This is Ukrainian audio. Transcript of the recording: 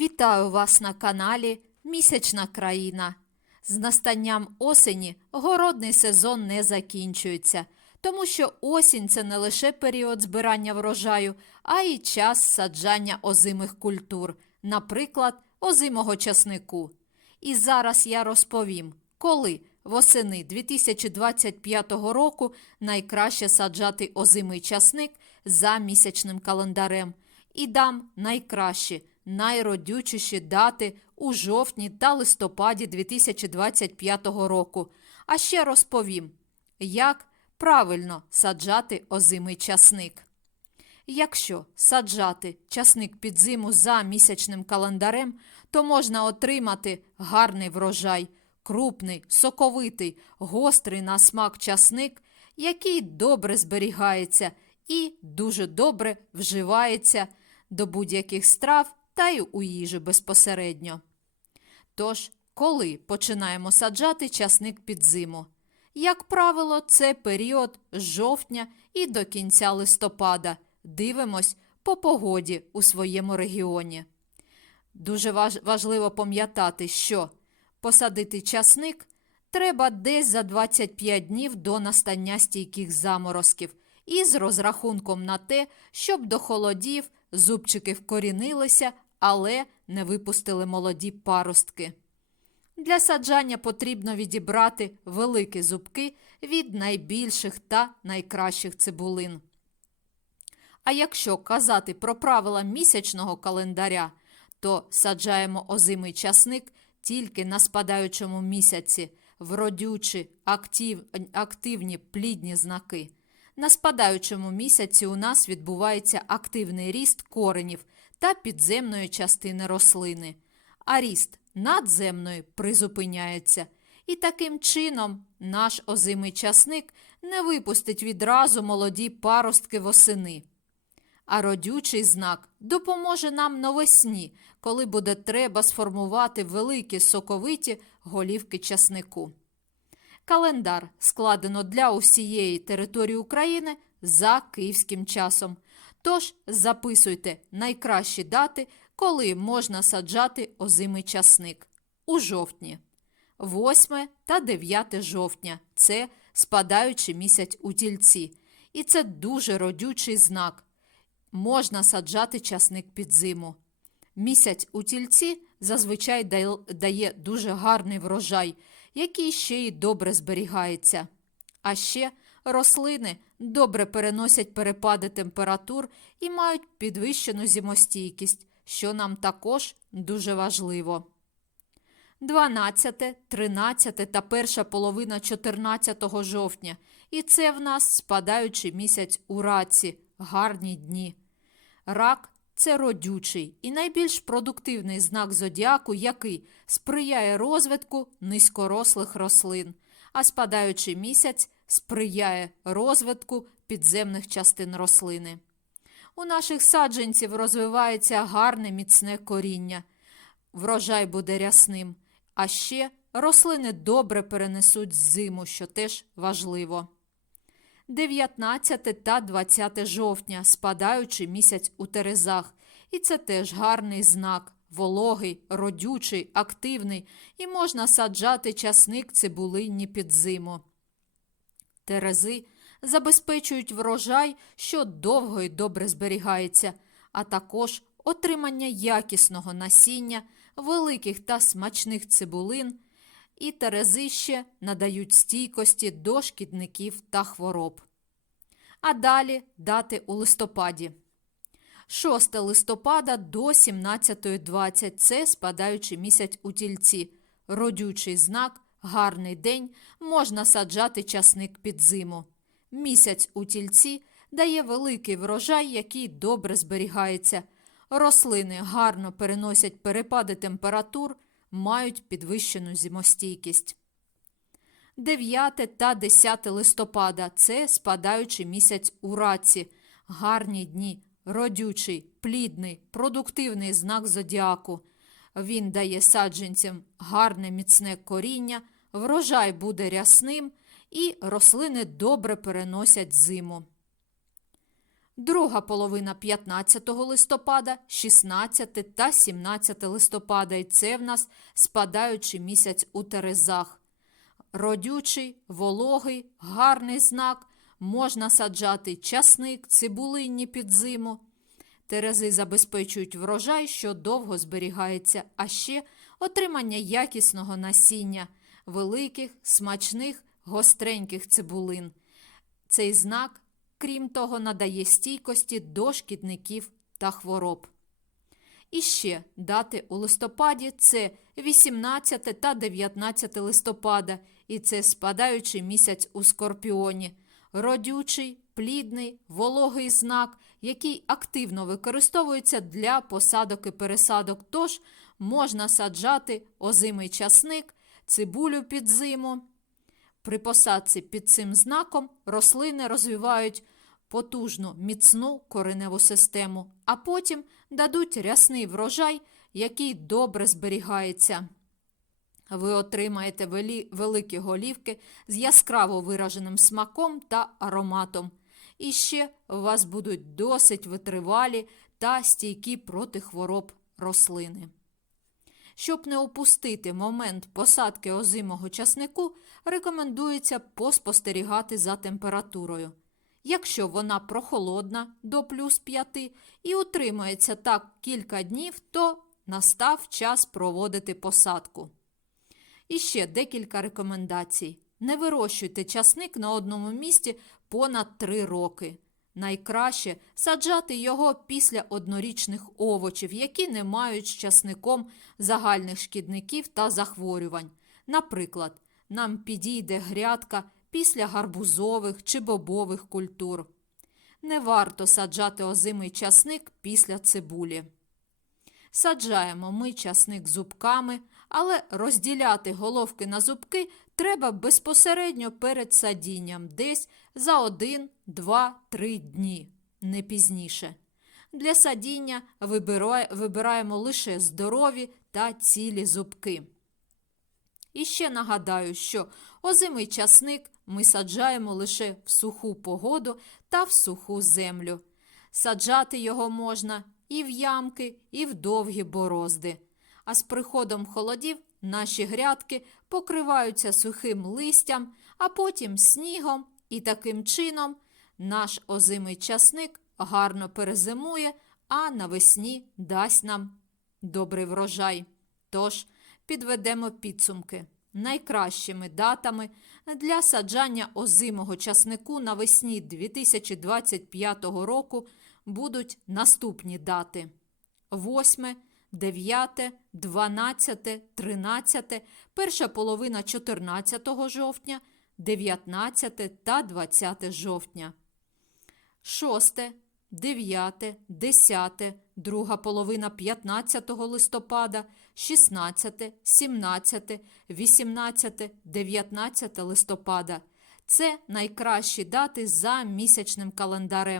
Вітаю вас на каналі Місячна країна. З настанням осені городний сезон не закінчується, тому що осінь це не лише період збирання врожаю, а й час саджання озимих культур, наприклад, озимого часнику. І зараз я розповім, коли восени 2025 року найкраще саджати озимий часник за місячним календарем і дам найкращі, найродючіші дати у жовтні та листопаді 2025 року. А ще розповім, як правильно саджати озимий часник. Якщо саджати часник під зиму за місячним календарем, то можна отримати гарний врожай, крупний, соковитий, гострий на смак часник, який добре зберігається і дуже добре вживається до будь-яких страв та й у їжі безпосередньо. Тож, коли починаємо саджати часник під зиму? Як правило, це період з жовтня і до кінця листопада. Дивимось по погоді у своєму регіоні. Дуже важ- важливо пам'ятати, що посадити часник треба десь за 25 днів до настання стійких заморозків із розрахунком на те, щоб до холодів зубчики вкорінилися, але не випустили молоді паростки. Для саджання потрібно відібрати великі зубки від найбільших та найкращих цибулин. А якщо казати про правила місячного календаря, то саджаємо озимий часник тільки на спадаючому місяці, в родючі, актив, активні плідні знаки. На спадаючому місяці у нас відбувається активний ріст коренів та підземної частини рослини, а ріст надземної призупиняється. І таким чином наш озимий часник не випустить відразу молоді паростки восени. А родючий знак допоможе нам навесні, коли буде треба сформувати великі соковиті голівки часнику. Календар складено для усієї території України за київським часом. Тож записуйте найкращі дати, коли можна саджати озимий часник у жовтні. 8 та 9 жовтня це спадаючий місяць у тільці. І це дуже родючий знак. Можна саджати часник під зиму. Місяць у тільці зазвичай дає дуже гарний врожай, який ще й добре зберігається. А ще рослини добре переносять перепади температур і мають підвищену зимостійкість, що нам також дуже важливо. 12, 13 та перша половина 14 жовтня. І це в нас спадаючий місяць у раці, гарні дні. Рак це родючий і найбільш продуктивний знак зодіаку, який сприяє розвитку низькорослих рослин, а спадаючий місяць сприяє розвитку підземних частин рослини. У наших саджанців розвивається гарне міцне коріння. Врожай буде рясним, а ще рослини добре перенесуть зиму, що теж важливо. 19 та 20 жовтня спадаючий місяць у Терезах. І це теж гарний знак, вологий, родючий, активний, і можна саджати часник цибулинні під зиму. Терези забезпечують врожай, що довго і добре зберігається, а також отримання якісного насіння, великих та смачних цибулин, і терези ще надають стійкості до шкідників та хвороб. А далі дати у листопаді. 6 листопада до 17.20 це спадаючий місяць у тільці. Родючий знак, гарний день, можна саджати часник під зиму. Місяць у тільці дає великий врожай, який добре зберігається. Рослини гарно переносять перепади температур, мають підвищену зимостійкість. 9 та 10 листопада це спадаючий місяць у раці, гарні дні, родючий, плідний, продуктивний знак зодіаку. Він дає саджанцям гарне міцне коріння, врожай буде рясним і рослини добре переносять зиму. друга половина 15 листопада, 16 та 17 листопада. І це в нас спадаючий місяць у Терезах. Родючий, вологий, гарний знак. Можна саджати часник, цибулинні під зиму. Терези забезпечують врожай, що довго зберігається, а ще отримання якісного насіння, великих, смачних, гостреньких цибулин. Цей знак, крім того, надає стійкості до шкідників та хвороб. І ще дати у листопаді це 18 та 19 листопада, і це спадаючий місяць у скорпіоні. Родючий, плідний, вологий знак, який активно використовується для посадок і пересадок. Тож можна саджати озимий часник, цибулю під зиму. При посадці під цим знаком рослини розвивають потужну міцну кореневу систему, а потім дадуть рясний врожай, який добре зберігається. Ви отримаєте великі голівки з яскраво вираженим смаком та ароматом. І ще у вас будуть досить витривалі та стійкі проти хвороб рослини. Щоб не упустити момент посадки озимого часнику, рекомендується поспостерігати за температурою. Якщо вона прохолодна до плюс 5 і утримується так кілька днів, то настав час проводити посадку. І ще декілька рекомендацій. Не вирощуйте часник на одному місці понад 3 роки. Найкраще саджати його після однорічних овочів, які не мають з часником загальних шкідників та захворювань. Наприклад, нам підійде грядка після гарбузових чи бобових культур. Не варто саджати озимий часник після цибулі. Саджаємо ми часник зубками, але розділяти головки на зубки треба безпосередньо перед садінням, десь за 1, 2, 3 дні, не пізніше. Для садіння вибираємо лише здорові та цілі зубки. І ще нагадаю, що озимий часник ми саджаємо лише в суху погоду та в суху землю. Саджати його можна і в ямки, і в довгі борозди. А з приходом холодів наші грядки покриваються сухим листям, а потім снігом, і таким чином наш озимий часник гарно перезимує, а навесні дасть нам добрий врожай. Тож підведемо підсумки. Найкращими датами для саджання озимого часнику навесні 2025 року будуть наступні дати: 8, 9, 12, 13, перша половина 14 жовтня, 19 та 20 жовтня. 6, 9, 10, друга половина 15 листопада, 16, 17, 18, 19 листопада. Це найкращі дати за місячним календарем.